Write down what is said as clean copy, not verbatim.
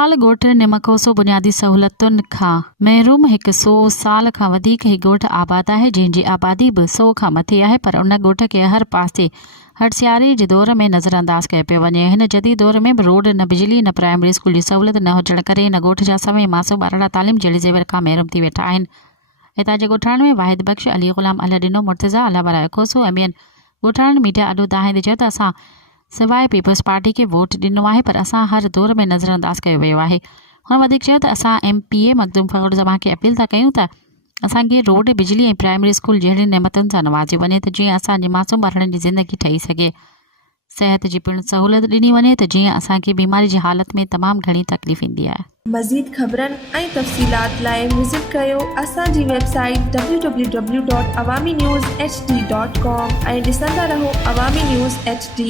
साल ॻोठ निमकोसो बुनियादी सहूलतुनि खां महरूम 100 साल खां वधीक ही ॻोठ आबाद आहे, जंहिंजी आबादी बि 100 खां मथे आहे, पर उन ॻोठ खे हर पासे हड़सियारी जे दौर में नज़रअंदाज कयो पियो वञे। हिन जदीद दौर में बि रोड, न बिजली, न प्राइमरी स्कूल जी सहूलियत न हुजण करे इन ॻोठ जा सभई मासूम ॿारड़ा तालीम जहिड़ी ज़ेवर खां महरूम थी वेठा आहिनि। हितां जे ॻोठाणनि में वाहिद बख़्श, अली ग़ुलाम अलादीनो, मुर्तज़ा, अला बराए खोसो ऐं ॿियनि ॻोठाणनि मीडिया अॾो दाहिंदे चयो त असां सवाइ पीपल्स पार्टी खे वोट ॾिनो आहे, पर असां हर दौर में नज़रअंदाज कयो वियो आहे। हुन वधीक चयो त असां MPA मखदूम फ़खरुज़ ज़मान खे अपील था कयूं त असांखे रोड, बिजली ऐं प्राइमरी स्कूल जहिड़ी नेमतुनि सां नवाज़ियो वञे त जीअं असांजे मासूम ॿारनि जी ज़िंदगी ठही सघे। सेहत जी पिणु सहूलियत ॾिनी वञे त जीअं असांखे बीमारी जी हालत में तमामु घणी तकलीफ़ ईंदी आहे। मज़ीद ख़बरनि ऐं तफ़सीलात लाइ विज़िट कयो असांजी वेबसाइट www.awamiNewsHD.com ऐं ॾिसंदा रहो अवामी न्यूज़ HD।